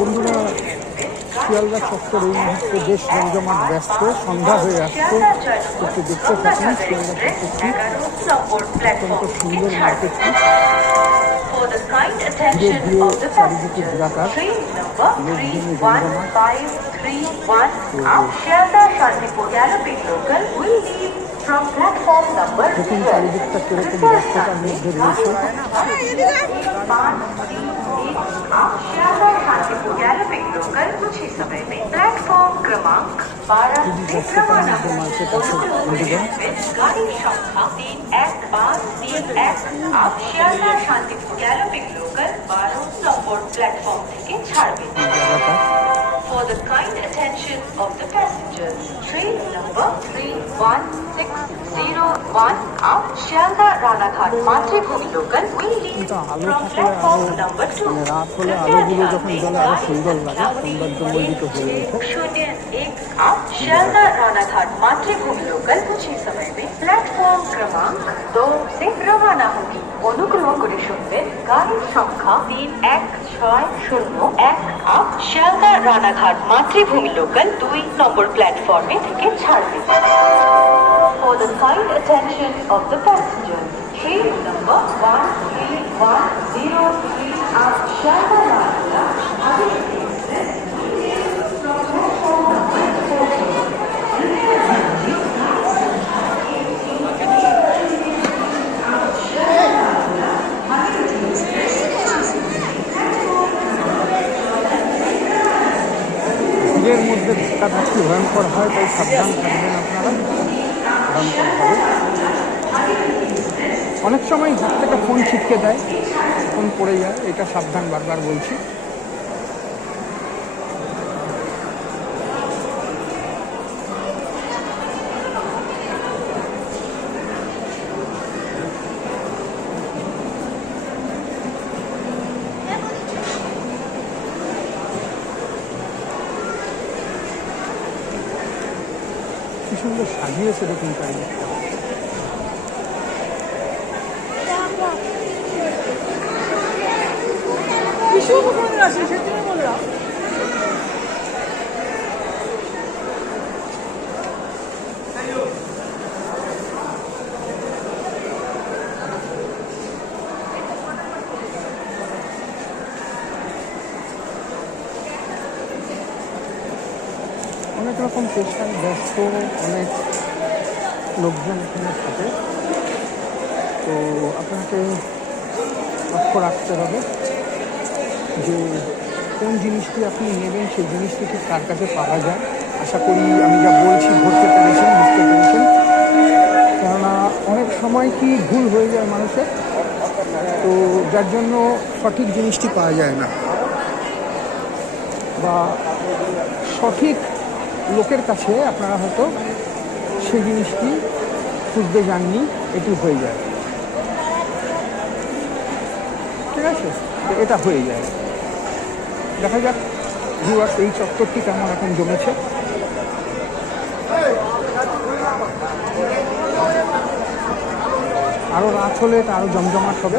বন্ধুরা, শিয়ালদা চত্বর এই মুহূর্তে বেশ জমজমাট ব্যস্ত, সন্ধ্যা হয়ে আসছে। একটু দেখতে থাকুন, শিয়ালদা চত্বরটি অত্যন্ত সুন্দর মার্কেটটি জমজমাট from platform number 12. This is our next station. Part 3 is Akshara Hathipur. Please enjoy the platform Kramank. Part 3 is Akshara Hathipur. This is Akshara Hathipur. This is Akshara Hathipur. This is Akshara Hathipur. For the attention of the passengers. Train number 31601 out Shalda Ranaghat Matribhumi Lokal will leave from platform number 2. शून्य एक आप शारदा रानाघाट मातृभूमि local कुछ ही समय में platform क्रमांक दो से रवाना होगी অনুগ্রহ করে শুনবেন গাড়ির সংখ্যা তিন এক ছয় শূন্য এক আট শিয়ালদা রানাঘাট মাতৃভূমি লোকাল দুই নম্বর প্ল্যাটফর্মে থেকে ছাড়বে। For the kind attention of the passengers, train number 1310 আট Shialda ধাক্কাধাক্কি ভয়ঙ্কর হয়, তাই সাবধান থাকবেন আপনারা। অনেক সময় হাত থেকে ফোন ছিটকে দেয়, ফোন পড়ে যায়, এটা সাবধান বারবার বলছি। কি সুন্দর সাজিয়েছে দেখুন চারিদিকটা অনেক রকম পেশায় ব্যস্ত, অনেক লোকজন এখানে থাকে। তো আপনাকে লক্ষ্য রাখতে হবে যে কোন জিনিসটি আপনি নেবেন, সেই জিনিসটি ঠিক কার কাছে পাওয়া যায়। আশা করি আমি যা বলছি ধরতে পেরেছেন, বুঝতে পেরেছেন। কেননা অনেক সময় কি ভুল হয়ে যায় মানুষের, তো যার জন্য সঠিক জিনিসটি পাওয়া যায় না। বা সঠিক লোকের কাছে আপনারা হয়তো সেই জিনিসটি খুঁজতে যাননি, এটি হয়ে যায়। ঠিক আছে? এটা হয়ে যায়। দেখা যাক ভিউয়ার্স এই চত্বরটি কেমন এখন জমেছে। আরও রাত হলে এটা আরও জমজমাট হবে।